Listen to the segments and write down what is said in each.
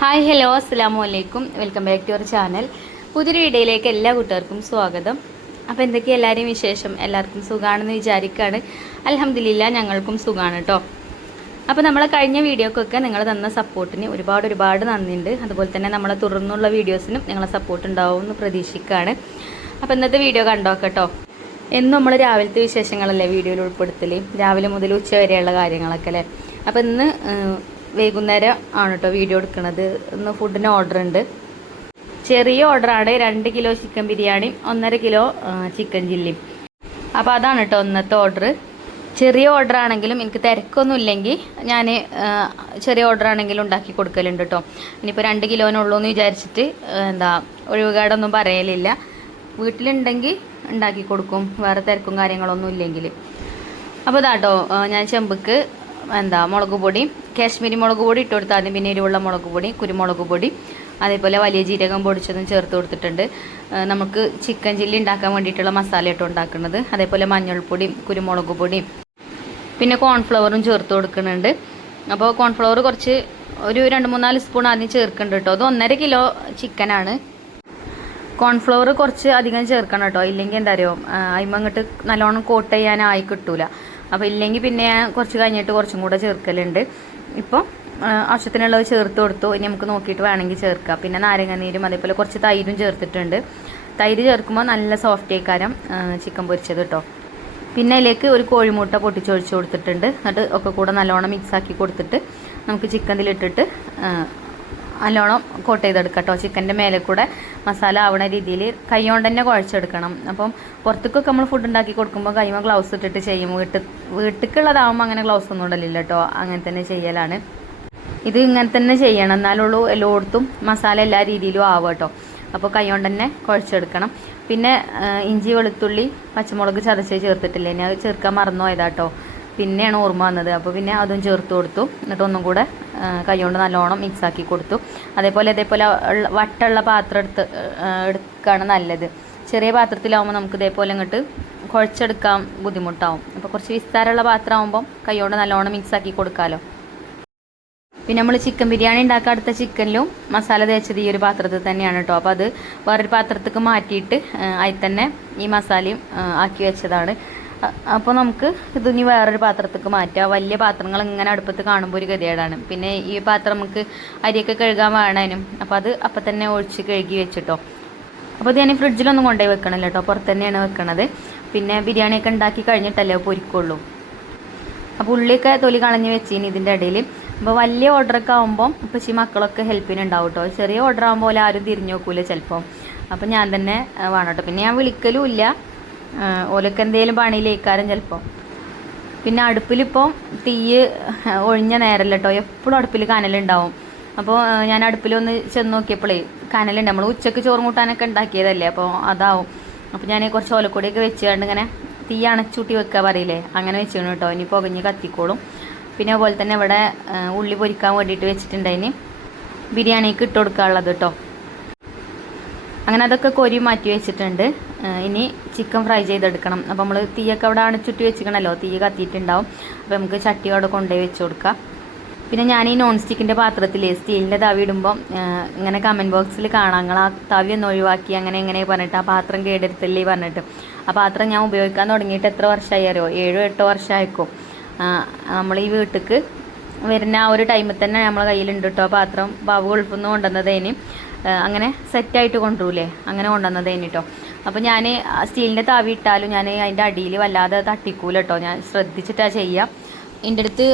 Hi hello അസ്സലാമു അലൈക്കും. Welcome back to our channel. പുതിയൊരു വീഡിയോയിലേക്ക് എല്ലാ കൂട്ടുകാർക്കും സ്വാഗതം. അപ്പോൾ എന്തൊക്കെയാണ് എല്ലാവരെയും വിശേഷം? എല്ലാവർക്കും സുഖമാണെന്ന് വിചാരിക്കുകയാണ്. അൽഹംദുലില്ലാ ഞങ്ങൾക്കും സുഖമാണ് കേട്ടോ. അപ്പോൾ നമ്മൾ കഴിഞ്ഞ വീഡിയോക്കൊക്കെ നിങ്ങൾ തന്ന സപ്പോർട്ടിന് ഒരുപാട് നന്ദിയുണ്ട്. അതുപോലെ തന്നെ നമ്മളെ തുടർന്നുള്ള വീഡിയോസിനും നിങ്ങളെ സപ്പോർട്ട് ഉണ്ടാവുമെന്ന് പ്രതീക്ഷിക്കുകയാണ്. അപ്പോൾ ഇന്നത്തെ വീഡിയോ കണ്ടോക്കെ കേട്ടോ. എന്നും നമ്മൾ രാവിലത്തെ വിശേഷങ്ങളല്ലേ വീഡിയോയിൽ ഉൾപ്പെടുത്തൽ, രാവിലെ മുതൽ ഉച്ച വരെയുള്ള കാര്യങ്ങളൊക്കെ അല്ലേ. അപ്പോൾ ഇന്ന് വൈകുന്നേരം ആണ് കേട്ടോ വീഡിയോ എടുക്കുന്നത്. ഇന്ന് ഫുഡിന് ഓർഡർ ഉണ്ട്. ചെറിയ ഓർഡറാണ്. 2 കിലോ ചിക്കൻ ബിരിയാണിയും 1.5 കിലോ ചിക്കൻ ചില്ലിയും. അപ്പോൾ അതാണ് കേട്ടോ ഇന്നത്തെ ഓർഡർ. ചെറിയ ഓർഡർ ആണെങ്കിലും എനിക്ക് തിരക്കൊന്നും ഇല്ലെങ്കിൽ ഞാൻ ചെറിയ ഓർഡർ ആണെങ്കിലും ഉണ്ടാക്കി കൊടുക്കലുണ്ട് കേട്ടോ. ഇനിയിപ്പോൾ 2 കിലോനുള്ളൂ എന്ന് വിചാരിച്ചിട്ട് ഒഴിവുകേടൊന്നും പറയലില്ല. വീട്ടിലുണ്ടെങ്കിൽ ഉണ്ടാക്കി കൊടുക്കും, വേറെ തിരക്കും കാര്യങ്ങളൊന്നും ഇല്ലെങ്കിൽ. അപ്പോൾ ഇതാട്ടോ ഞാൻ ചെമ്പക്ക് മുളക് പൊടി, കാശ്മീരി മുളക് പൊടി ഇട്ട് കൊടുത്താൽ ആദ്യം, പിന്നെ എരിവുള്ള മുളക് പൊടി, കുരുമുളക് പൊടി, അതേപോലെ വലിയ ജീരകം പൊടിച്ചതും ചേർത്ത് കൊടുത്തിട്ടുണ്ട്. നമുക്ക് ചിക്കൻ ചില്ലി ഉണ്ടാക്കാൻ വേണ്ടിയിട്ടുള്ള മസാല ഇട്ട് ഉണ്ടാക്കുന്നത്. അതേപോലെ മഞ്ഞൾപ്പൊടിയും കുരുമുളക് പൊടിയും പിന്നെ കോൺഫ്ലവറും ചേർത്ത് കൊടുക്കുന്നുണ്ട്. അപ്പോൾ കോൺഫ്ലവർ കുറച്ച് ഒരു 2-3-4 സ്പൂൺ ആദ്യം ചേർക്കുന്നുണ്ട് കേട്ടോ. അത് 1.5 കിലോ ചിക്കനാണ്. കോൺഫ്ലവർ കുറച്ച് അധികം ചേർക്കണം കേട്ടോ, ഇല്ലെങ്കിൽ എന്താ അറിയോ അതിമങ്ങോട്ട് നല്ലോണം കോട്ട് ചെയ്യാനായി കിട്ടൂല. അപ്പോൾ ഇല്ലെങ്കിൽ പിന്നെ കുറച്ച് കഴിഞ്ഞിട്ട് കുറച്ചും കൂടെ ചേർക്കലുണ്ട്. ഇപ്പോൾ ആവശ്യത്തിനുള്ളത് ചേർത്ത് കൊടുത്തു. ഇനി നമുക്ക് നോക്കിയിട്ട് വേണമെങ്കിൽ ചേർക്കാം. പിന്നെ നാരങ്ങാനീരും അതേപോലെ കുറച്ച് തൈരും ചേർത്തിട്ടുണ്ട്. തൈര് ചേർക്കുമ്പോൾ നല്ല സോഫ്റ്റ് ആയിക്കാരം ചിക്കൻ പൊരിച്ചത് കേട്ടോ. പിന്നെ അതിലേക്ക് ഒരു കോഴിമുട്ട പൊട്ടിച്ചൊഴിച്ച് കൊടുത്തിട്ടുണ്ട്. എന്നിട്ട് ഒക്കെ കൂടെ നല്ലോണം മിക്സാക്കി കൊടുത്തിട്ട് നമുക്ക് ചിക്കനിലിട്ടിട്ട് നല്ലോണം കോട്ട് ചെയ്തെടുക്കാം കേട്ടോ. ചിക്കൻ്റെ മേലെ കൂടെ മസാല ആവണ രീതിയിൽ കൈ കൊണ്ട് തന്നെ കുഴച്ചെടുക്കണം. അപ്പം പുറത്തേക്കൊക്കെ നമ്മൾ ഫുഡ് ഉണ്ടാക്കി കൊടുക്കുമ്പോൾ കൈമ ഗ്ലൗസ് ഇട്ടിട്ട് ചെയ്യും. വീട്ടിലേക്കുള്ളതാവുമ്പോൾ അങ്ങനെ ഗ്ലൗസ് ഒന്നും ഇടലില്ല കേട്ടോ, അങ്ങനെ തന്നെ ചെയ്യലാണ്. ഇത് ഇങ്ങനെ തന്നെ ചെയ്യണം, എന്നാലുള്ളൂ എല്ലായിടത്തും മസാല എല്ലാ രീതിയിലും ആവുക കേട്ടോ. അപ്പോൾ കൈ കൊണ്ട് തന്നെ കുഴച്ചെടുക്കണം. പിന്നെ ഇഞ്ചി വെളുത്തുള്ളി പച്ചമുളക് ചതച്ച് ചേർത്തിട്ടില്ലേ, ഇനി അത് ചേർക്കാൻ മറന്നു പോയതാട്ടോ. പിന്നെയാണ് ഓർമ്മ വന്നത്. അപ്പോൾ പിന്നെ അതും ചേർത്ത് കൊടുത്തു. എന്നിട്ട് ഒന്നും കൂടെ കൈകൊണ്ട് നല്ലോണം മിക്സാക്കി കൊടുത്തു. അതേപോലെ വട്ടുള്ള പാത്രം എടുക്കുകയാണ് നല്ലത്. ചെറിയ പാത്രത്തിലാവുമ്പോൾ നമുക്ക് ഇതേപോലെ ഇങ്ങോട്ട് കുഴച്ചെടുക്കാൻ ബുദ്ധിമുട്ടാവും. അപ്പോൾ കുറച്ച് വിസ്താരമുള്ള പാത്രമാകുമ്പം കൈകൊണ്ട് നല്ലോണം മിക്സാക്കി കൊടുക്കാമല്ലോ. പിന്നെ നമ്മൾ ചിക്കൻ ബിരിയാണി ഉണ്ടാക്കാൻ അടുത്ത ചിക്കനിലും മസാല തേച്ചത് ഈ ഒരു പാത്രത്തിൽ തന്നെയാണ് കേട്ടോ. അപ്പോൾ അത് വേറൊരു പാത്രത്തേക്ക് മാറ്റിയിട്ട് അതിൽ തന്നെ ഈ മസാലയും ആക്കി വെച്ചതാണ്. അപ്പോൾ നമുക്ക് ഇതിനി വേറൊരു പാത്രത്തേക്ക് മാറ്റാം. വലിയ പാത്രങ്ങൾ ഇങ്ങനെ അടുപ്പത്ത് കാണുമ്പോൾ ഒരു ഗതികേടാണ്. പിന്നെ ഈ പാത്രം നമുക്ക് അരിയൊക്കെ കഴുകാൻ വേണേനും. അപ്പോൾ അത് അപ്പം തന്നെ ഒഴിച്ച് കഴുകി വെച്ചിട്ടോ. അപ്പോൾ ഇത് ഞാൻ ഫ്രിഡ്ജിലൊന്നും കൊണ്ടുപോയി വെക്കണില്ല കേട്ടോ, പുറത്ത് തന്നെയാണ് വെക്കണത്. പിന്നെ ബിരിയാണിയൊക്കെ ഉണ്ടാക്കി കഴിഞ്ഞിട്ടല്ലേ പൊരിക്കുള്ളൂ. അപ്പോൾ ഉള്ളിയൊക്കെ തൊലി കളഞ്ഞ് വെച്ചിന് ഇതിൻ്റെ ഇടയിൽ. അപ്പോൾ വലിയ ഓർഡറൊക്കെ ആകുമ്പോൾ ഇപ്പം മക്കളൊക്കെ ഹെൽപ്പിനുണ്ടാവും കേട്ടോ. ചെറിയ ഓർഡർ ആകുമ്പോൾ ആരും തിരിഞ്ഞു നോക്കൂല ചിലപ്പോൾ. അപ്പോൾ ഞാൻ തന്നെ വേണം കേട്ടോ. പിന്നെ ഞാൻ വിളിക്കലും ഇല്ല, ഓലൊക്കെ എന്തെങ്കിലും പണിയിലേക്കാരും ചിലപ്പോൾ. പിന്നെ അടുപ്പിലിപ്പോൾ തീ ഒഴിഞ്ഞ നേരമല്ല കേട്ടോ, എപ്പോഴും അടുപ്പിൽ കനലുണ്ടാവും. അപ്പോൾ ഞാൻ അടുപ്പിലൊന്ന് ചെന്ന് നോക്കിയപ്പോഴേ കനലുണ്ട്. നമ്മൾ ഉച്ചയ്ക്ക് ചോറും കൂട്ടാനൊക്കെ ഉണ്ടാക്കിയതല്ലേ, അപ്പോൾ അതാവും. അപ്പോൾ ഞാൻ കുറച്ച് ഓലക്കൊടിയൊക്കെ വെച്ചുകൊണ്ട് ഇങ്ങനെ തീ അണച്ചൂട്ടി വെക്കുക പറയില്ലേ, അങ്ങനെ വെച്ചിരുന്നു കേട്ടോ. ഇനി പുകഞ്ഞ് കത്തിക്കോളും. പിന്നെ അതുപോലെ തന്നെ ഇവിടെ ഉള്ളി പൊരിക്കാൻ വേണ്ടിയിട്ട് വെച്ചിട്ടുണ്ടായിന്, ബിരിയാണിക്ക് ഇട്ട് കൊടുക്കാനുള്ളത് കേട്ടോ. അങ്ങനെ അതൊക്കെ കോരി മാറ്റി വെച്ചിട്ടുണ്ട്. ഇനി ചിക്കൻ ഫ്രൈ ചെയ്തെടുക്കണം. അപ്പോൾ നമ്മൾ തീയൊക്കെ അവിടെ അണച്ചുട്ടി വെച്ചിക്കണല്ലോ, തീ കത്തിയിട്ടുണ്ടാവും. അപ്പോൾ നമുക്ക് ചട്ടി അവിടെ കൊണ്ടുപോയി വെച്ച് കൊടുക്കാം. പിന്നെ ഞാൻ ഈ നോൺ സ്റ്റിക്കിൻ്റെ പാത്രത്തിൽ സ്റ്റീലിൻ്റെ തവി ഇടുമ്പം ഇങ്ങനെ കമൻറ്റ് ബോക്സിൽ കാണാം, നിങ്ങൾ ആ തവി ഒന്ന് ഒഴിവാക്കി അങ്ങനെ എങ്ങനെ പറഞ്ഞിട്ട് ആ പാത്രം കേടെടുത്തില്ലേ പറഞ്ഞിട്ട്. ആ പാത്രം ഞാൻ ഉപയോഗിക്കാൻ തുടങ്ങിയിട്ട് എത്ര വർഷമായി അറിയോ? 7-8 വർഷമായിരിക്കും. നമ്മൾ ഈ വീട്ടിലേക്ക് വരുന്ന ആ ഒരു ടൈമിൽ തന്നെ നമ്മളെ കയ്യിലുണ്ട് കേട്ടോ പാത്രം. ബാബു ഗൾഫിൽ നിന്ന് കൊണ്ടുവന്നതേന് അങ്ങനെ സെറ്റായിട്ട് കൊണ്ടുവരൂലേ, അങ്ങനെ കൊണ്ടുവന്നതേന് കേട്ടോ. അപ്പോൾ ഞാൻ സ്റ്റീലിൻ്റെ തവി ഇട്ടാലും ഞാൻ അതിൻ്റെ അടിയിൽ വല്ലാതെ തട്ടിക്കൂല കേട്ടോ, ഞാൻ ശ്രദ്ധിച്ചിട്ടാണ് ചെയ്യുക. എൻ്റെ അടുത്ത്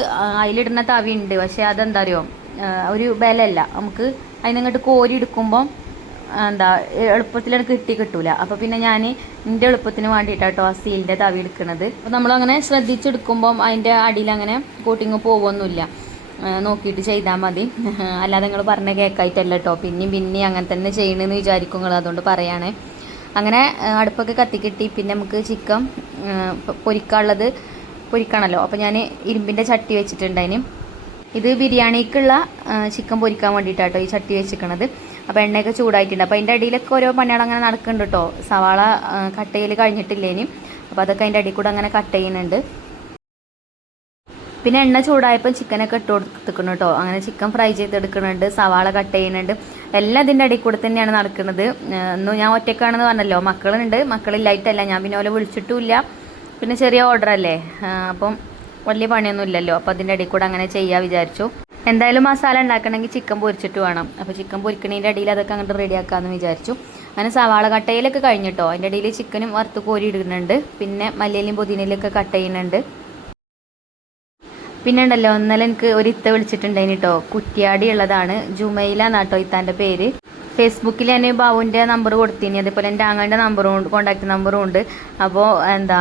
അതിലിടുന്ന തവി ഉണ്ട്, പക്ഷേ അതെന്താ അറിയോ ഒരു ബലമല്ല. നമുക്ക് അതിനങ്ങോട്ട് കോരി എടുക്കുമ്പം എളുപ്പത്തിൽ കിട്ടൂല. അപ്പോൾ പിന്നെ ഞാൻ എൻ്റെ എളുപ്പത്തിന് വേണ്ടിയിട്ടാണ് കേട്ടോ ആ സ്റ്റീലിൻ്റെ തവി എടുക്കുന്നത്. അപ്പോൾ നമ്മളങ്ങനെ ശ്രദ്ധിച്ചെടുക്കുമ്പം അതിൻ്റെ അടിയിൽ അങ്ങനെ കോട്ടിങ് പോകുമൊന്നുമില്ല, നോക്കിയിട്ട് ചെയ്താൽ മതി. അല്ലാതെ നിങ്ങൾ പറഞ്ഞ കേക്കായിട്ടല്ല കേട്ടോ, പിന്നെയും അങ്ങനെ തന്നെ ചെയ്യണമെന്ന് വിചാരിക്കും നിങ്ങൾ, അതുകൊണ്ട് പറയുകയാണേ. അങ്ങനെ അടുപ്പൊക്കെ കത്തിക്കിട്ടി. പിന്നെ നമുക്ക് ചിക്കൻ പൊരിക്കാനുള്ളത് പൊരിക്കണമല്ലോ. അപ്പോൾ ഞാൻ ഇരുമ്പിൻ്റെ ചട്ടി വെച്ചിട്ടുണ്ടതിന്. ഇത് ബിരിയാണിക്കുള്ള ചിക്കൻ പൊരിക്കാൻ വേണ്ടിയിട്ടാട്ടോ ഈ ചട്ടി വെച്ചിരിക്കണത്. അപ്പോൾ എണ്ണയൊക്കെ ചൂടായിട്ടുണ്ട്. അപ്പോൾ അതിൻ്റെ അടിയിലൊക്കെ ഓരോ പണികൾ അങ്ങനെ നടക്കുന്നുണ്ട് കേട്ടോ. സവാള കട്ട് ചെയ്യൽ കഴിഞ്ഞിട്ടില്ലേനും, അപ്പോൾ അതൊക്കെ അതിൻ്റെ അടിയിൽ കൂടെ അങ്ങനെ കട്ട് ചെയ്യുന്നുണ്ട്. പിന്നെ എണ്ണ ചൂടായപ്പോൾ ചിക്കനൊക്കെ ഇട്ട് കൊടുത്തിക്കണം കേട്ടോ. അങ്ങനെ ചിക്കൻ ഫ്രൈ ചെയ്തെടുക്കുന്നുണ്ട്, സവാള കട്ട് ചെയ്യുന്നുണ്ട്, എല്ലാം ഇതിൻ്റെ ഇടയിൽ കൂടെ തന്നെയാണ് നടക്കുന്നത്. ഇന്നും ഞാൻ ഒറ്റക്കാണെന്ന് പറഞ്ഞല്ലോ, മക്കളുണ്ട്, മക്കളില്ലായിട്ടല്ല, ഞാൻ പിന്നെ ഓലെ വിളിച്ചിട്ടുമില്ല, പിന്നെ ചെറിയ ഓർഡർ അല്ലേ, അപ്പം വലിയ പണിയൊന്നും ഇല്ലല്ലോ, അപ്പോൾ അതിൻ്റെ ഇടയിൽ കൂടെ അങ്ങനെ ചെയ്യാൻ വിചാരിച്ചു. എന്തായാലും മസാല ഉണ്ടാക്കണമെങ്കിൽ ചിക്കൻ പൊരിച്ചിട്ട് വേണം, അപ്പോൾ ചിക്കൻ പൊരിക്കണതിൻ്റെ ഇടയിൽ അതൊക്കെ അങ്ങോട്ട് റെഡിയാക്കാമെന്ന് വിചാരിച്ചു. അങ്ങനെ സവാള കട്ടയിലൊക്കെ കഴിഞ്ഞിട്ടോ, അതിൻ്റെ ഇടയിൽ ചിക്കനും വറുത്ത് കോരി ഇടുന്നുണ്ട്, പിന്നെ മല്ലിയിലും പുതിനയിലൊക്കെ കട്ട് ചെയ്യുന്നുണ്ട്. പിന്നെ ഉണ്ടല്ലോ, ഇന്നലെ എനിക്ക് ഒരു ഇത്ത വിളിച്ചിട്ടുണ്ടായിന് കേട്ടോ, കുറ്റിയാടി ഉള്ളതാണ്, ജുമൈല എന്നാട്ടോ ഇത്താൻ്റെ പേര്. ഫേസ്ബുക്കിൽ ഞാൻ ബാബുവിൻ്റെ നമ്പർ കൊടുത്തിനി, അതേപോലെ എൻ്റെ ആങ്ങളുടെ നമ്പറും കോൺടാക്ട് നമ്പറും ഉണ്ട്. അപ്പോൾ എന്താ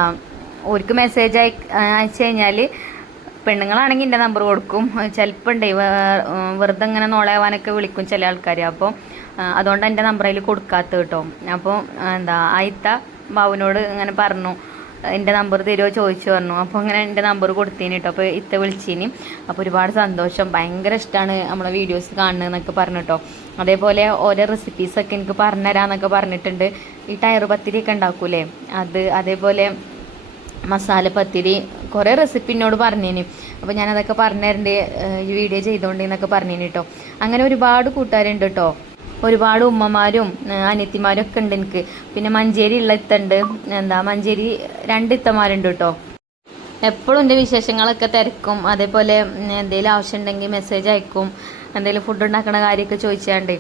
അവർക്ക് മെസ്സേജ് അയച്ചു കഴിഞ്ഞാൽ പെണ്ണുങ്ങളാണെങ്കിൽ എൻ്റെ നമ്പർ കൊടുക്കും, ചിലപ്പോൾ ഉണ്ട് വെറുതെ ഇങ്ങനെ നോളയാവാനൊക്കെ വിളിക്കും ചില ആൾക്കാർ. അപ്പോൾ അതുകൊണ്ട് എൻ്റെ നമ്പർ അതിൽ കൊടുക്കാത്ത കേട്ടോ. അപ്പോൾ എന്താ ആയിത്ത ബാബുവിനോട് ഇങ്ങനെ പറഞ്ഞു, എൻ്റെ നമ്പർ തരുമോ ചോദിച്ചു പറഞ്ഞു. അപ്പോൾ അങ്ങനെ എൻ്റെ നമ്പർ കൊടുത്തീനി കേട്ടോ. അപ്പോൾ ഇത്ത വിളിച്ചിനി. അപ്പോൾ ഒരുപാട് സന്തോഷം, ഭയങ്കര ഇഷ്ടമാണ് നമ്മളെ വീഡിയോസ് കാണുന്നതെന്നൊക്കെ പറഞ്ഞു കേട്ടോ. അതേപോലെ ഓരോ റെസിപ്പീസൊക്കെ എനിക്ക് പറഞ്ഞുതരാമെന്നൊക്കെ പറഞ്ഞിട്ടുണ്ട്. ഈ ടയർ പത്തിരിയൊക്കെ ഉണ്ടാക്കൂലേ അത്, അതേപോലെ മസാല പത്തിരി, കുറേ റെസിപ്പി എന്നോട് പറഞ്ഞേന്. അപ്പോൾ ഞാനതൊക്കെ പറഞ്ഞു തരണ്ടേ ഈ വീഡിയോ ചെയ്തുകൊണ്ടെന്നൊക്കെ പറഞ്ഞേന് കേട്ടോ. അങ്ങനെ ഒരുപാട് കൂട്ടുകാരുണ്ട് കേട്ടോ, ഒരുപാട് ഉമ്മമാരും അനിയത്തിമാരും ഒക്കെ ഉണ്ട് എനിക്ക്. പിന്നെ മഞ്ചേരി ഉള്ള ഇത്തുണ്ട്, എന്താ മഞ്ചേരി 2 ഇത്തമാരുണ്ട് കേട്ടോ. എപ്പോഴും എൻ്റെ വിശേഷങ്ങളൊക്കെ തിരക്കും, അതേപോലെ എന്തെങ്കിലും ആവശ്യമുണ്ടെങ്കിൽ മെസ്സേജ് അയക്കും, എന്തെങ്കിലും ഫുഡ് ഉണ്ടാക്കുന്ന കാര്യമൊക്കെ ചോദിച്ചാണ്ട്.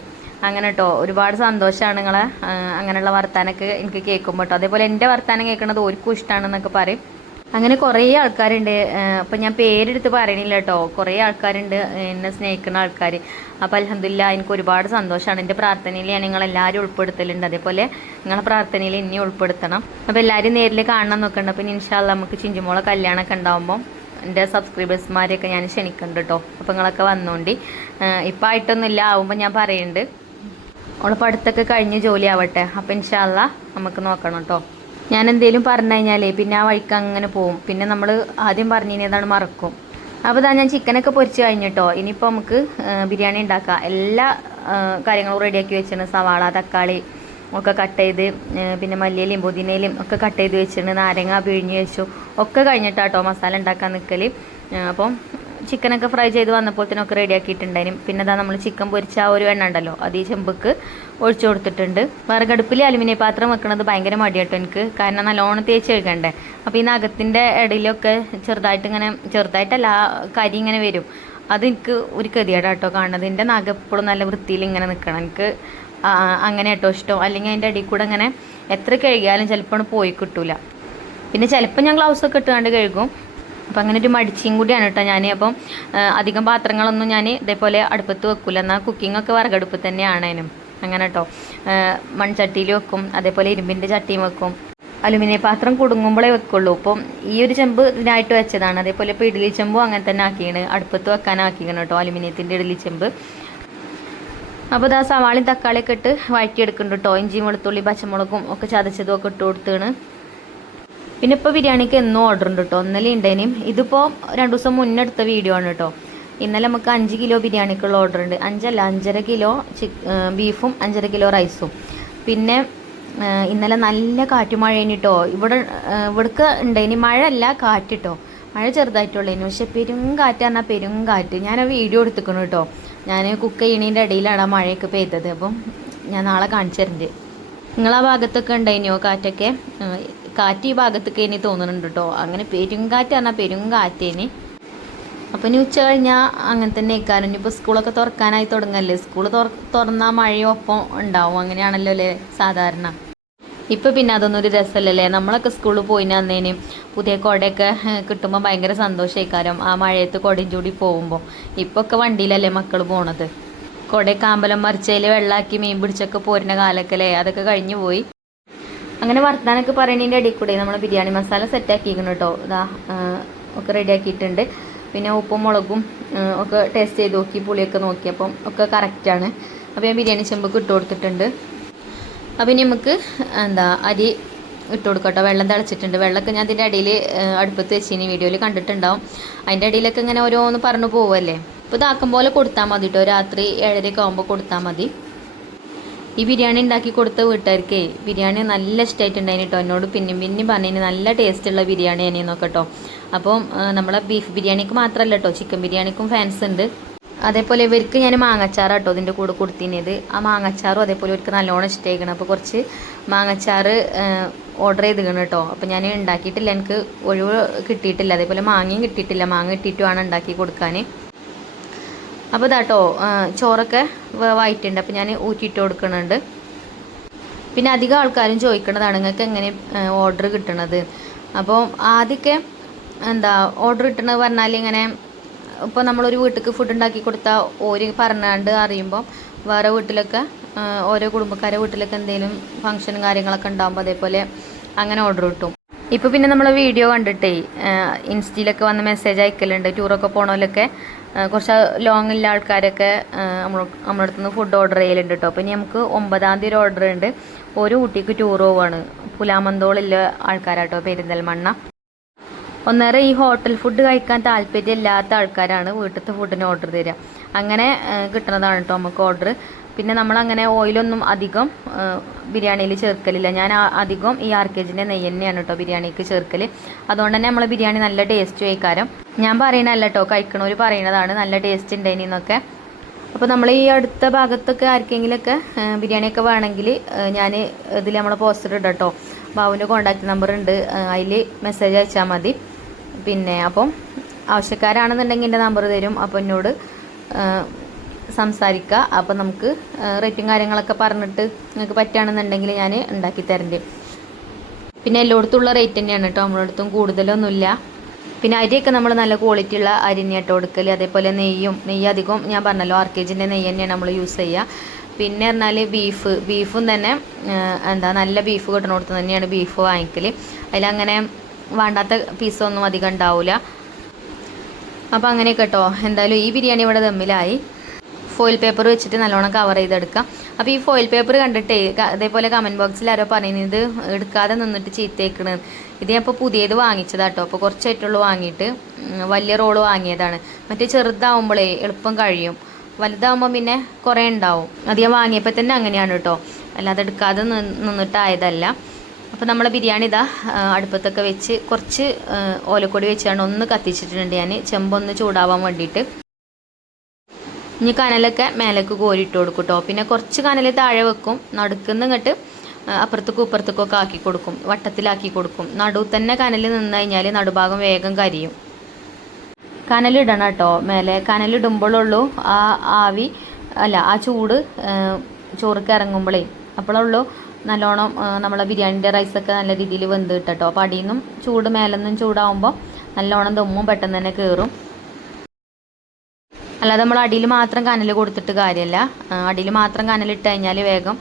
അങ്ങനെ കേട്ടോ, ഒരുപാട് സന്തോഷമാണ് നിങ്ങളെ അങ്ങനെയുള്ള വർത്താനൊക്കെ എനിക്ക് കേൾക്കുമ്പോൾ കേട്ടോ. അതേപോലെ എൻ്റെ വർത്താനം കേൾക്കുന്നത് ഓർക്കും ഇഷ്ടമാണെന്നൊക്കെ പറയും. അങ്ങനെ കുറേ ആൾക്കാരുണ്ട്, അപ്പം ഞാൻ പേരെടുത്ത് പറയണില്ല കേട്ടോ, കുറേ ആൾക്കാരുണ്ട് എന്നെ സ്നേഹിക്കുന്ന ആൾക്കാർ. അപ്പോൾ അൽഹംദുലില്ലാ എനിക്ക് ഒരുപാട് സന്തോഷമാണ്. എൻ്റെ പ്രാർത്ഥനയിൽ ഞാൻ നിങ്ങളെല്ലാവരും ഉൾപ്പെടുത്തലുണ്ട്, അതേപോലെ നിങ്ങളെ പ്രാർത്ഥനയിൽ ഇനി ഉൾപ്പെടുത്തണം. അപ്പോൾ എല്ലാവരും നേരിൽ കാണണം നോക്കണ്ട. പിന്നെ ഇൻഷാ അല്ലാ നമുക്ക് ചിഞ്ചുമോളെ കല്യാണമൊക്കെ ഉണ്ടാകുമ്പോൾ എൻ്റെ സബ്സ്ക്രൈബേഴ്സ്മാരെയൊക്കെ ഞാൻ ക്ഷണിക്കുന്നുണ്ട് കേട്ടോ. അപ്പോൾ നിങ്ങളൊക്കെ വന്നോണ്ടി. ഇപ്പം ആയിട്ടൊന്നുമില്ല, ആവുമ്പോൾ ഞാൻ പറയുന്നുണ്ട്. അവളെ പഠിത്തമൊക്കെ കഴിഞ്ഞ് ജോലി ആവട്ടെ, അപ്പോൾ ഇൻഷാ അല്ലാ നമുക്ക് നോക്കണം കേട്ടോ. ഞാൻ എന്തെങ്കിലും പറഞ്ഞു കഴിഞ്ഞാലേ പിന്നെ ആ വഴിക്ക് അങ്ങനെ പോവും, പിന്നെ നമ്മൾ ആദ്യം പറഞ്ഞതിനേതാണ് മറക്കും. അപ്പോൾ ഇതാ ഞാൻ ചിക്കനൊക്കെ പൊരിച്ച് കഴിഞ്ഞിട്ടോ. ഇനിയിപ്പോൾ നമുക്ക് ബിരിയാണി ഉണ്ടാക്കാം. എല്ലാ കാര്യങ്ങളും റെഡിയാക്കി വെച്ചിട്ടുണ്ട്, സവാള തക്കാളി ഒക്കെ കട്ട് ചെയ്ത്, പിന്നെ മല്ലിയിലും പുതിനയിലും ഒക്കെ കട്ട് ചെയ്ത് വെച്ചിട്ടുണ്ട്, നാരങ്ങ പിഴിഞ്ഞ് വെച്ചു, ഒക്കെ കഴിഞ്ഞിട്ടാട്ടോ മസാല ഉണ്ടാക്കാൻ നിൽക്കൽ. അപ്പം ചിക്കനൊക്കെ ഫ്രൈ ചെയ്ത് വന്നപ്പോഴത്തേനൊക്കെ റെഡിയാക്കിയിട്ടുണ്ടായിരുന്നു. പിന്നെ അതാ നമ്മൾ ചിക്കൻ പൊരിച്ച ആ ഒരു എണ്ണ ഉണ്ടല്ലോ, അത് ഈ ചെമ്പക്ക് ഒഴിച്ചു കൊടുത്തിട്ടുണ്ട്. വിറകടുപ്പിൽ അലുമിനിയം പാത്രം വെക്കുന്നത് ഭയങ്കര മടിയാട്ടോ എനിക്ക്, കാരണം നല്ലോണം തേച്ച് കഴുകണ്ടേ. അപ്പോൾ ഈ നഖത്തിൻ്റെ ഇടയിലൊക്കെ ചെറുതായിട്ടല്ല കരി ഇങ്ങനെ വരും, അതെനിക്ക് ഒരു ഗതികേടാട്ടോ കാണുന്നത്. എൻ്റെ നഖം എപ്പോഴും നല്ല വൃത്തിയിൽ ഇങ്ങനെ നിൽക്കണം, എനിക്ക് അങ്ങനെ കേട്ടോ ഇഷ്ടം. അല്ലെങ്കിൽ അതിൻ്റെ അടിയിൽ കൂടെ അങ്ങനെ എത്ര കഴുകിയാലും ചിലപ്പോൾ പോയി കിട്ടൂല. പിന്നെ ചിലപ്പോൾ ഞാൻ ഗ്ലൗസൊക്കെ ഇട്ടുകൊണ്ട് കഴുകും. അപ്പം അങ്ങനെ ഒരു മടിച്ചിയും കൂടിയാണ് കേട്ടോ ഞാൻ. അപ്പം അധികം പാത്രങ്ങളൊന്നും ഞാൻ ഇതേപോലെ അടുപ്പത്ത് വെക്കില്ല, എന്നാൽ കുക്കിങ്ങൊക്കെ വിറകടുപ്പ് തന്നെയാണ് അതിനും. അങ്ങനെ കേട്ടോ, മൺചട്ടിയിൽ വെക്കും, അതേപോലെ ഇരുമ്പിൻ്റെ ചട്ടിയും വെക്കും. അലുമിനിയം പാത്രം കുടുങ്ങുമ്പോഴേ വെക്കുള്ളൂ. അപ്പം ഈ ഒരു ചെമ്പ് ഇതിനായിട്ട് വെച്ചതാണ്. അതേപോലെ ഇപ്പോൾ ഇഡ്ഡലി ചെമ്പും അങ്ങനെ തന്നെ ആക്കിയാണ്, അടുപ്പത്ത് വെക്കാനാക്കിയാണ് കേട്ടോ അലുമിനിയത്തിൻ്റെ ഇഡ്ഡലി ചെമ്പ്. അപ്പോൾ ഇതാ സവാളയും തക്കാളിയൊക്കെ ഇട്ട് വഴറ്റിയെടുക്കുന്നുണ്ട് കേട്ടോ. ഇഞ്ചിയും വെളുത്തുള്ളി പച്ചമുളകും ഒക്കെ ചതച്ചതും ഒക്കെ ഇട്ട് കൊടുത്താണ്. പിന്നെ ഇപ്പോൾ ബിരിയാണിക്ക് എന്നും ഓർഡർ ഉണ്ട് കേട്ടോ, ഇന്നലെ ഉണ്ടേനും. ഇതിപ്പോൾ 2 ദിവസം മുന്നേ എടുത്ത വീഡിയോ ആണ് കേട്ടോ. ഇന്നലെ നമുക്ക് 5 കിലോ ബിരിയാണിക്കുള്ള ഓർഡർ ഉണ്ട്. 5.5 കിലോ ബീഫും 5.5 കിലോ റൈസും. പിന്നെ ഇന്നലെ നല്ല കാറ്റുമഴയാണ് കേട്ടോ. ഇവിടേക്ക് ഉണ്ടായിനി, മഴയല്ല കാറ്റ് കേട്ടോ. മഴ ചെറുതായിട്ടുള്ളതിന്, പക്ഷെ പെരും കാറ്റ് പറഞ്ഞാൽ പെരും കാറ്റ്. ഞാൻ വീഡിയോ എടുത്തിക്കണം കേട്ടോ. ഞാൻ കുക്ക് ചെയ്യണതിൻ്റെ ഇടയിലാണ് ആ മഴയൊക്കെ പെയ്തത്. അപ്പം ഞാൻ നാളെ കാണിച്ചു തരുന്നുണ്ട്. നിങ്ങളാ ഭാഗത്തൊക്കെ ഉണ്ടായിനോ കാറ്റൊക്കെ? കാറ്റ് ഈ ഭാഗത്തൊക്കെ ഇനി തോന്നുന്നുണ്ട് കേട്ടോ. അങ്ങനെ പെരുങ്കാറ്റ് പറഞ്ഞാൽ പെരുങ്കാറ്റേനി. അപ്പോൾ ഇനി ഉച്ച കഴിഞ്ഞാൽ അങ്ങനെ തന്നെ ഇക്കാരം. ഇനിയിപ്പോൾ സ്കൂളൊക്കെ തുറക്കാനായി തുടങ്ങല്ലേ, സ്കൂൾ തുറന്നാൽ മഴയും ഒപ്പം ഉണ്ടാവും, അങ്ങനെയാണല്ലോ അല്ലേ സാധാരണ. ഇപ്പോൾ പിന്നെ അതൊന്നും ഒരു രസമല്ലല്ലേ. നമ്മളൊക്കെ സ്കൂളിൽ പോയിന് അന്നേനും പുതിയ കുടയൊക്കെ കിട്ടുമ്പോൾ ഭയങ്കര സന്തോഷമായിക്കാരം, ആ മഴയത്ത് കുടയും ചൂടി പോകുമ്പോൾ. ഇപ്പോൾ ഒക്കെ വണ്ടിയിലല്ലേ മക്കൾ പോണത്. കുടയൊക്കെ അമ്പലം മറിച്ചതിൽ വെള്ളമാക്കി മീൻ പിടിച്ചൊക്കെ പോരുന്ന കാലൊക്കെ അല്ലേ, അതൊക്കെ കഴിഞ്ഞു പോയി. അങ്ങനെ വർത്താനൊക്കെ പറയുന്നതിൻ്റെ ഇടയിൽ കൂടെ നമ്മൾ ബിരിയാണി മസാല സെറ്റാക്കിയിരിക്കണം കേട്ടോ. ഇതാ ഒക്കെ റെഡിയാക്കിയിട്ടുണ്ട്. പിന്നെ ഉപ്പും മുളകും ഒക്കെ ടേസ്റ്റ് ചെയ്ത് നോക്കി, പുളിയൊക്കെ നോക്കി, അപ്പം ഒക്കെ കറക്റ്റാണ്. അപ്പോൾ ഞാൻ ബിരിയാണി ചെമ്പൊക്കെ ഇട്ട് കൊടുത്തിട്ടുണ്ട്. അപ്പം ഇനി നമുക്ക് അരി ഇട്ട് കൊടുക്കട്ടോ. വെള്ളം തിളച്ചിട്ടുണ്ട്. വെള്ളമൊക്കെ ഞാൻ അതിൻ്റെ അടിയിൽ അടുപ്പത്ത് വെച്ചിനി, വീഡിയോയിൽ കണ്ടിട്ടുണ്ടാവും. അതിൻ്റെ അടിയിലൊക്കെ ഇങ്ങനെ ഓരോന്ന് പറഞ്ഞു പോവല്ലേ. അപ്പോൾ ഇതാക്കും പോലെ കൊടുത്താൽ മതി കേട്ടോ. രാത്രി 7:30 ആകുമ്പോൾ കൊടുത്താൽ മതി. ഈ ബിരിയാണി ഉണ്ടാക്കി കൊടുത്ത വീട്ടുകാർക്കേ ബിരിയാണി നല്ല ഇഷ്ടമായിട്ടുണ്ടായിന് കേട്ടോ. എന്നോട് പിന്നെയും പറഞ്ഞതിന് നല്ല ടേസ്റ്റുള്ള ബിരിയാണി തന്നെയെന്നൊക്കെ കേട്ടോ. അപ്പം നമ്മളെ ബീഫ് ബിരിയാണിക്ക് മാത്രമല്ല കേട്ടോ, ചിക്കൻ ബിരിയാണിക്കും ഫാൻസ് ഉണ്ട്. അതേപോലെ ഇവർക്ക് ഞാൻ മാങ്ങച്ചാറ് കേട്ടോ ഇതിൻ്റെ കൂടെ കൊടുത്തിനത്. ആ മാങ്ങച്ചാറും അതേപോലെ ഇവർക്ക് നല്ലോണം ഇഷ്ടമായിരിക്കണം. അപ്പോൾ കുറച്ച് മാങ്ങച്ചാറ് ഓർഡർ ചെയ്തിരിക്കണം കേട്ടോ. അപ്പോൾ ഞാൻ ഉണ്ടാക്കിയിട്ടില്ല, എനിക്ക് ഒഴിവ് കിട്ടിയിട്ടില്ല. അതേപോലെ മാങ്ങയും കിട്ടിയിട്ടില്ല, മാങ്ങ കിട്ടിയിട്ട് വേണം ഉണ്ടാക്കി കൊടുക്കാൻ. അപ്പോൾ ഇതാട്ടോ ചോറൊക്കെ വേവായിട്ടുണ്ട്. അപ്പോൾ ഞാൻ ഊറ്റിയിട്ട് കൊടുക്കുന്നുണ്ട്. പിന്നെ അധികം ആൾക്കാരും ചോദിക്കുന്നതാണ് നിങ്ങൾക്ക് എങ്ങനെ ഓർഡർ കിട്ടണത്. അപ്പോൾ ആദ്യമൊക്കെ ഓർഡർ കിട്ടണത് പറഞ്ഞാൽ ഇങ്ങനെ ഇപ്പോൾ നമ്മളൊരു വീട്ടിലേക്ക് ഫുഡ് ഉണ്ടാക്കി കൊടുത്താൽ ഓര് പറഞ്ഞാണ്ട് അറിയുമ്പോൾ വേറെ വീട്ടിലൊക്കെ ഓരോ കുടുംബക്കാരെ വീട്ടിലൊക്കെ എന്തെങ്കിലും ഫംഗ്ഷനും കാര്യങ്ങളൊക്കെ ഉണ്ടാകുമ്പോൾ അതേപോലെ അങ്ങനെ ഓർഡർ കിട്ടും. ഇപ്പോൾ പിന്നെ നമ്മൾ വീഡിയോ കണ്ടിട്ടേ ഇൻസ്റ്റയിലൊക്കെ വന്ന് മെസ്സേജ് അയക്കലുണ്ട്. ടൂറൊക്കെ പോകണമല്ലൊക്കെ കുറച്ച് ലോങ്ങുള്ള ആൾക്കാരൊക്കെ നമ്മുടെ അടുത്ത് നിന്ന് ഫുഡ് ഓർഡർ ചെയ്യലുണ്ട് കേട്ടോ. അപ്പോൾ ഇനി നമുക്ക് 9-ാം തീയതി ഒരു ഓർഡർ ഉണ്ട്. ഒരു ഊട്ടിക്ക് ടൂർ പോവാണ്. പുലാമന്തോളുള്ള ആൾക്കാരാട്ടോ, പെരിന്തൽമണ്ണ. ഒന്നേറെ ഈ ഹോട്ടൽ ഫുഡ് കഴിക്കാൻ താല്പര്യമില്ലാത്ത ആൾക്കാരാണ് വീട്ടിലത്തെ ഫുഡിന് ഓർഡർ തരിക. അങ്ങനെ കിട്ടുന്നതാണ് കേട്ടോ നമുക്ക് ഓർഡർ. പിന്നെ നമ്മളങ്ങനെ ഓയിലൊന്നും അധികം ബിരിയാണിയിൽ ചേർക്കലില്ല. ഞാൻ അധികം ഈ ആർക്കേജിൻ്റെ നെയ്യ് തന്നെയാണ് കേട്ടോ ബിരിയാണിക്ക് ചേർക്കൽ. അതുകൊണ്ട് തന്നെ നമ്മളെ ബിരിയാണി നല്ല ടേസ്റ്റ് കഴിക്കാരം. ഞാൻ പറയണല്ല കേട്ടോ, കഴിക്കണവർ പറയുന്നതാണ് നല്ല ടേസ്റ്റ് ഉണ്ടായിനി എന്നൊക്കെ. അപ്പോൾ നമ്മൾ ഈ അടുത്ത ഭാഗത്തൊക്കെ ആർക്കെങ്കിലുമൊക്കെ ബിരിയാണിയൊക്കെ വേണമെങ്കിൽ ഞാൻ ഇതിൽ നമ്മളെ പോസ്റ്റർ ഇടാം കേട്ടോ. ബാബുവിൻ്റെ കോൺടാക്റ്റ് നമ്പർ ഉണ്ട്, അതിൽ മെസ്സേജ് അയച്ചാൽ മതി. പിന്നെ അപ്പം ആവശ്യക്കാരാണെന്നുണ്ടെങ്കിൽ എൻ്റെ നമ്പർ തരും. അപ്പോൾ എന്നോട് സംസാരിക്കുക. അപ്പോൾ നമുക്ക് റേറ്റും കാര്യങ്ങളൊക്കെ പറഞ്ഞിട്ട് നിങ്ങൾക്ക് പറ്റുകയാണെന്നുണ്ടെങ്കിൽ ഞാൻ ഉണ്ടാക്കി തരണ്ട്. പിന്നെ എല്ലായിടത്തുള്ള റേറ്റ് തന്നെയാണ് കേട്ടോ, നമ്മളടുത്തും കൂടുതലൊന്നുമില്ല. പിന്നെ അരിയൊക്കെ നമ്മൾ നല്ല ക്വാളിറ്റി ഉള്ള അരിഞ്ഞിട്ട് കൊടുക്കൽ. അതേപോലെ നെയ്യ് അധികം ഞാൻ പറഞ്ഞല്ലോ ആർക്കേജിൻ്റെ നെയ്യ് തന്നെയാണ് നമ്മൾ യൂസ് ചെയ്യുക. പിന്നെ പറഞ്ഞാൽ ബീഫും തന്നെ നല്ല ബീഫ് കിട്ടണോടത്ത് തന്നെയാണ് ബീഫ് വാങ്ങിക്കൽ. അതിലങ്ങനെ വേണ്ടാത്ത പീസൊന്നും അധികം ഉണ്ടാവില്ല. അപ്പോൾ അങ്ങനെയൊക്കെ കേട്ടോ. എന്തായാലും ഈ ബിരിയാണി ഇവിടെ ദമ്മിലായി. ഫോയിൽ പേപ്പർ വെച്ചിട്ട് നല്ലോണം കവർ ചെയ്തെടുക്കാം. അപ്പോൾ ഈ ഫോയിൽ പേപ്പർ കണ്ടിട്ടേ അതേപോലെ കമൻറ്റ് ബോക്സിൽ ആരോ പറയുന്നത് എടുക്കാതെ നിന്നിട്ട് ചീത്തേക്കണ്. ഇത് ഞാൻ ഇപ്പോൾ പുതിയത് വാങ്ങിച്ചതാട്ടോ. അപ്പോൾ കുറച്ചായിട്ടുള്ളൂ വാങ്ങിയിട്ട്, വലിയ റോള് വാങ്ങിയതാണ്. മറ്റേ ചെറുതാവുമ്പോഴേ എളുപ്പം കഴിയും, വലുതാവുമ്പോൾ പിന്നെ കുറേ ഉണ്ടാവും. അത് ഞാൻ വാങ്ങിയപ്പോൾ തന്നെ അങ്ങനെയാണ് കേട്ടോ, അല്ലാതെ എടുക്കാതെ നിന്നിട്ടായതല്ല. അപ്പോൾ നമ്മളെ ബിരിയാണി ഇതാ അടുപ്പത്തൊക്കെ വെച്ച് കുറച്ച് ഓലക്കൊടി വെച്ചാണ് ഒന്ന് കത്തിച്ചിട്ടുണ്ട് ഞാൻ, ചെമ്പൊന്ന് ചൂടാവാൻ വേണ്ടിയിട്ട്. ഇനി കനലൊക്കെ മേലേക്ക് കോരിയിട്ട് കൊടുക്കും കേട്ടോ. പിന്നെ കുറച്ച് കനൽ താഴെ വെക്കും, നടുക്കുന്ന് ഇങ്ങോട്ട് അപ്പുറത്തേക്കും ഇപ്പുറത്തേക്കൊക്കെ ആക്കി കൊടുക്കും, വട്ടത്തിലാക്കി കൊടുക്കും. നടുവ് തന്നെ കനൽ നിന്ന് കഴിഞ്ഞാൽ നടുഭാഗം വേഗം കരിയും. കനലിടണം കേട്ടോ മേലെ. കനലിടുമ്പോഴുള്ളൂ ആ ചൂട് ചോറുക്ക് ഇറങ്ങുമ്പോഴേ അപ്പോഴുള്ളൂ നല്ലോണം നമ്മളെ ബിരിയാണിൻ്റെ റൈസൊക്കെ നല്ല രീതിയിൽ വെന്ത് കിട്ടോ. അപ്പോൾ അടിയിൽ നിന്നും ചൂട് മേലെന്നും ചൂടാവുമ്പോൾ നല്ലോണം ദമ്മും പെട്ടെന്ന് തന്നെ കയറും. അല്ലാതെ നമ്മൾ അടിയിൽ മാത്രം കനൽ കൊടുത്തിട്ട് കാര്യമല്ല. അടിയിൽ മാത്രം കനലിട്ട് കഴിഞ്ഞാൽ വേഗം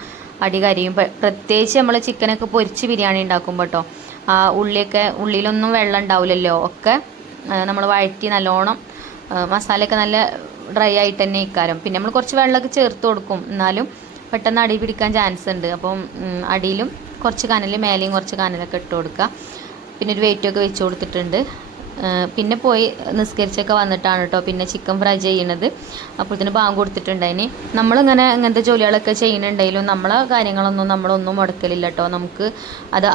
അടി കരിയും. പ്രത്യേകിച്ച് നമ്മൾ ചിക്കനൊക്കെ പൊരിച്ച് ബിരിയാണി ഉണ്ടാക്കുമ്പോൾ കേട്ടോ, ഉള്ളിലൊന്നും വെള്ളം ഉണ്ടാവില്ലല്ലോ, ഒക്കെ നമ്മൾ വഴറ്റി നല്ലോണം മസാലയൊക്കെ നല്ല ഡ്രൈ ആയിട്ട് തന്നെ ഇക്കാരം. പിന്നെ നമ്മൾ കുറച്ച് വെള്ളമൊക്കെ ചേർത്ത് കൊടുക്കും, എന്നാലും പെട്ടെന്ന് അടി പിടിക്കാൻ ചാൻസ് ഉണ്ട്. അപ്പം അടിയിലും കുറച്ച് കനൽ മേലെയും കുറച്ച് കനലൊക്കെ ഇട്ട് കൊടുക്കുക. പിന്നെ ഒരു വെയിറ്റൊക്കെ വെച്ച് കൊടുത്തിട്ടുണ്ട്. പിന്നെ പോയി നിസ്കരിച്ചൊക്കെ വന്നിട്ടാണ് കേട്ടോ പിന്നെ ചിക്കൻ ഫ്രൈ ചെയ്യണത്. അപ്പോഴത്തേന് ബാങ്ക് കൊടുത്തിട്ടുണ്ടായിന്. ഇങ്ങനത്തെ ജോലികളൊക്കെ ചെയ്യുന്നുണ്ടെങ്കിലും നമ്മളെ കാര്യങ്ങളൊന്നും നമ്മളൊന്നും മുടക്കലില്ല കേട്ടോ. നമുക്ക്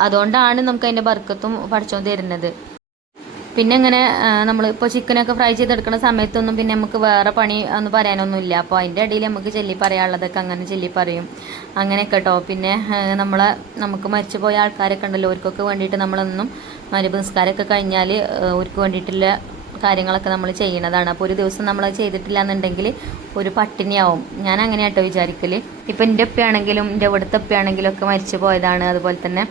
അതുകൊണ്ടാണ് നമുക്ക് അതിൻ്റെ ബർക്കത്തും പഠിച്ചോൻ തരുന്നത്. പിന്നെ ഇങ്ങനെ നമ്മളിപ്പോൾ ചിക്കനൊക്കെ ഫ്രൈ ചെയ്തെടുക്കുന്ന സമയത്തൊന്നും പിന്നെ നമുക്ക് വേറെ പണി ഒന്നും പറയാനൊന്നുമില്ല. അപ്പോൾ അതിൻ്റെ ഇടയിൽ നമുക്ക് ചൊല്ലി പറയാനുള്ളതൊക്കെ അങ്ങനെ ചൊല്ലി പറയും, അങ്ങനെയൊക്കെ കേട്ടോ. പിന്നെ നമുക്ക് മരിച്ചു പോയ ആൾക്കാരൊക്കെ ഉണ്ടല്ലോ, അവർക്കൊക്കെ വേണ്ടിയിട്ട് നമ്മളൊന്നും മരിപ്പ് നിസ്കാരമൊക്കെ കഴിഞ്ഞാൽ അവർക്ക് വേണ്ടിയിട്ടുള്ള കാര്യങ്ങളൊക്കെ നമ്മൾ ചെയ്യുന്നതാണ്. അപ്പോൾ ഒരു ദിവസം നമ്മൾ ചെയ്തിട്ടില്ല എന്നുണ്ടെങ്കിൽ ഒരു പട്ടിണിയാവും. ഞാൻ അങ്ങനെ കേട്ടോ വിചാരിക്കൽ. ഇപ്പം എൻ്റെ ഉപ്പയാണെങ്കിലും എൻ്റെ ഇവിടുത്തെ ഉപ്പയാണെങ്കിലും ഒക്കെ മരിച്ചു പോയതാണ്. അതുപോലെ തന്നെ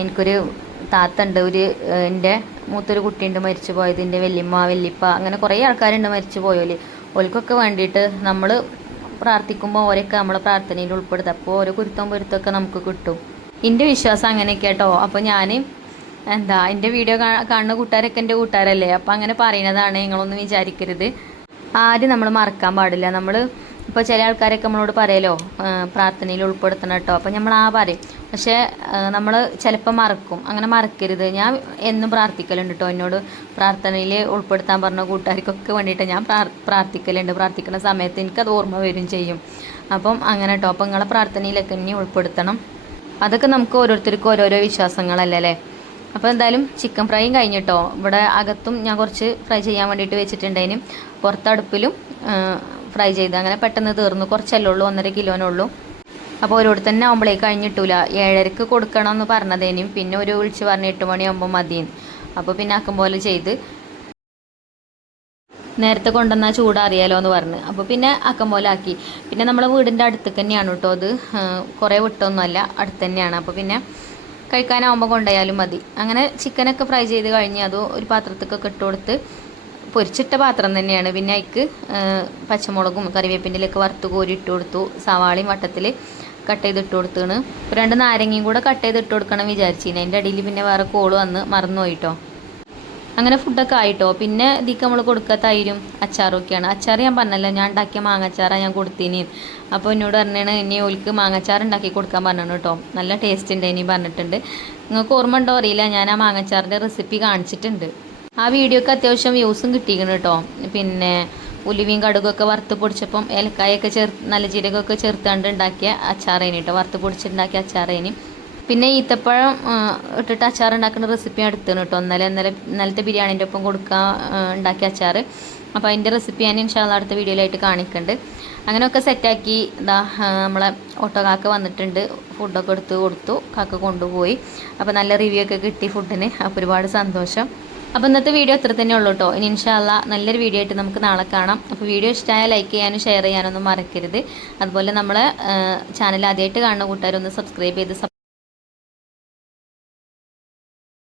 എനിക്കൊരു താത്ത ഉണ്ട്, എൻ്റെ മൂത്തൊരു കുട്ടിയുണ്ട് മരിച്ചു പോയത്, എൻ്റെ വല്യപ്പ, അങ്ങനെ കുറേ ആൾക്കാരുണ്ട് മരിച്ചു പോയോല്. ഓൽക്കൊക്കെ വേണ്ടിയിട്ട് നമ്മൾ പ്രാർത്ഥിക്കുമ്പോൾ ഓരൊക്കെ നമ്മളെ പ്രാർത്ഥനയിൽ ഉൾപ്പെടുത്തുക. അപ്പോൾ ഓരോ പൊരുത്തമൊക്കെ നമുക്ക് കിട്ടും. എൻ്റെ വിശ്വാസം അങ്ങനെയൊക്കെ കേട്ടോ. അപ്പോൾ ഞാൻ എൻ്റെ വീഡിയോ കാണുന്ന കൂട്ടുകാരൊക്കെ എൻ്റെ കൂട്ടുകാരല്ലേ, അപ്പോൾ അങ്ങനെ പറയുന്നതാണ്, നിങ്ങളൊന്നും വിചാരിക്കരുത്. ആരും നമ്മൾ മറക്കാൻ പാടില്ല. നമ്മൾ ഇപ്പോൾ ചില ആൾക്കാരൊക്കെ നമ്മളോട് പറയലോ പ്രാർത്ഥനയിൽ ഉൾപ്പെടുത്തണം കേട്ടോ. അപ്പോൾ നമ്മൾ പറയും, പക്ഷേ നമ്മൾ ചിലപ്പോൾ മറക്കും. അങ്ങനെ മറക്കരുത്. ഞാൻ എന്നും പ്രാർത്ഥിക്കലുണ്ട് കേട്ടോ. എന്നോട് പ്രാർത്ഥനയിൽ ഉൾപ്പെടുത്താൻ പറഞ്ഞ കൂട്ടുകാർക്കൊക്കെ വേണ്ടിയിട്ട് ഞാൻ പ്രാർത്ഥിക്കലുണ്ട്. പ്രാർത്ഥിക്കുന്ന സമയത്ത് എനിക്കത് ഓർമ്മ വരും ചെയ്യും. അപ്പം അങ്ങനെ കേട്ടോ. അപ്പോൾ നിങ്ങളെ പ്രാർത്ഥനയിലൊക്കെ ഇനി ഉൾപ്പെടുത്തണം. അതൊക്കെ നമുക്ക് ഓരോരുത്തർക്കും ഓരോരോ വിശ്വാസങ്ങളല്ലേ. അപ്പോൾ എന്തായാലും ചിക്കൻ ഫ്രൈയും കഴിഞ്ഞിട്ടോ. ഇവിടെ അകത്തും ഞാൻ കുറച്ച് ഫ്രൈ ചെയ്യാൻ വേണ്ടിയിട്ട് വെച്ചിട്ടുണ്ടതിനും പുറത്തടുപ്പിലും ഫ്രൈ ചെയ്ത് അങ്ങനെ പെട്ടെന്ന് തീർന്നു. കുറച്ചല്ലേ ഉള്ളൂ, 1.5 കിലോനുള്ളൂ. അപ്പോൾ ഓരോട് തന്നെ ആകുമ്പോഴേ കഴിഞ്ഞിട്ടില്ല. 7:30 കൊടുക്കണം എന്ന് പറഞ്ഞതേനും പിന്നെ ഒരു വിളിച്ച് പറഞ്ഞ് 8 മണിയാകുമ്പോൾ മതിയെന്ന്. അപ്പോൾ പിന്നെ ആക്കും പോലെ ചെയ്ത് നേരത്തെ കൊണ്ടുവന്നാൽ ചൂടറിയാലോ എന്ന് പറഞ്ഞ് അപ്പോൾ പിന്നെ ആക്കം പോലെ ആക്കി. പിന്നെ നമ്മളെ വീടിൻ്റെ അടുത്ത് തന്നെയാണ് കേട്ടോ അത്, കുറേ വിട്ടൊന്നുമല്ല, അടുത്ത് തന്നെയാണ്. അപ്പോൾ പിന്നെ കഴിക്കാനാവുമ്പോൾ കൊണ്ടുപോയാലും മതി. അങ്ങനെ ചിക്കനൊക്കെ ഫ്രൈ ചെയ്ത് കഴിഞ്ഞ് അത് ഒരു പാത്രത്തേക്കൊക്കെ ഇട്ട് കൊടുത്ത് പൊരിച്ചിട്ട പാത്രം തന്നെയാണ്. പിന്നെ അതിക്ക് പച്ചമുളകും കറിവേപ്പിൻ്റെലൊക്കെ വറുത്ത് കോരി ഇട്ട് കൊടുത്തു. സവാളയും വട്ടത്തിൽ കട്ട് ചെയ്ത് ഇട്ട് കൊടുത്താണ്. 2 നാരങ്ങയും കൂടെ കട്ട് ചെയ്ത് ഇട്ട് കൊടുക്കണം വിചാരിച്ചിന്. അതിൻ്റെ അടിയിൽ പിന്നെ വേറെ കോള് വന്ന് മറന്നുപോയിട്ടോ. അങ്ങനെ ഫുഡൊക്കെ ആയിട്ടോ. പിന്നെ ഇതിക്ക് നമ്മൾ കൊടുക്കുക തൈരും അച്ചാറൊക്കെയാണ്. അച്ചാർ ഞാൻ പറഞ്ഞല്ലോ, ഞാൻ ഉണ്ടാക്കിയ മാങ്ങച്ചാറാണ് ഞാൻ കൊടുത്തിന്. അപ്പോൾ എന്നോട് പറഞ്ഞാണ് ഇനി ഓൽക്ക് മാങ്ങച്ചാർ ഉണ്ടാക്കി കൊടുക്കാൻ പറഞ്ഞു കേട്ടോ. നല്ല ടേസ്റ്റ് ഉണ്ട് ഇനി പറഞ്ഞിട്ടുണ്ട്. നിങ്ങൾക്ക് ഓർമ്മ ഉണ്ടോ അറിയില്ല, ഞാൻ ആ മാങ്ങച്ചാറിൻ്റെ റെസിപ്പി കാണിച്ചിട്ടുണ്ട്. ആ വീഡിയോക്ക് അത്യാവശ്യം വ്യൂസും കിട്ടിയിരിക്കണം കേട്ടോ. പിന്നെ ഉലുവയും കടുകൊക്കെ വറുത്ത് പൊടിച്ചപ്പം ഏലക്കായൊക്കെ നല്ല ജീരകമൊക്കെ ചേർത്താണ്ട് ഉണ്ടാക്കിയ അച്ചാറേനി കേട്ടോ. വറുത്ത് പൊടിച്ചിട്ടുണ്ടാക്കിയ അച്ചാറേനി. പിന്നെ ഈത്തപ്പഴം ഇട്ടിട്ട് അച്ചാർ ഉണ്ടാക്കുന്ന റെസിപ്പി എടുത്താണ് കേട്ടോ. ഇന്നലത്തെ ബിരിയാണീൻ്റെ ഒപ്പം കൊടുക്കാൻ ഉണ്ടാക്കിയ അച്ചാർ. അപ്പോൾ അതിൻ്റെ റെസിപ്പി ഞാൻ ഇൻഷാല്ലാ അടുത്ത വീഡിയോയിലായിട്ട് കാണിക്കുന്നുണ്ട്. അങ്ങനെയൊക്കെ സെറ്റാക്കി ഇതാ നമ്മളെ ഓട്ടോ കാക്ക വന്നിട്ടുണ്ട്. ഫുഡൊക്കെ എടുത്ത് കൊടുത്തു, കാക്ക കൊണ്ടുപോയി. അപ്പോൾ നല്ല റിവ്യൂ ഒക്കെ കിട്ടി ഫുഡിന്. അപ്പോൾ ഒരുപാട് സന്തോഷം. അപ്പോൾ ഇന്നത്തെ വീഡിയോ ഇത്ര തന്നെ ഉള്ളൂ കേട്ടോ. ഇനി ഇൻഷാല്ലാ നല്ലൊരു വീഡിയോ ആയിട്ട് നമുക്ക് നാളെ കാണാം. അപ്പോൾ വീഡിയോ ഇഷ്ടമായ ലൈക്ക് ചെയ്യാനും ഷെയർ ചെയ്യാനൊന്നും മറക്കരുത്. അതുപോലെ നമ്മളെ ചാനൽ ആദ്യമായിട്ട് കാണുന്ന കൂട്ടുകാരൊന്ന് സബ്സ്ക്രൈബ് ചെയ്ത്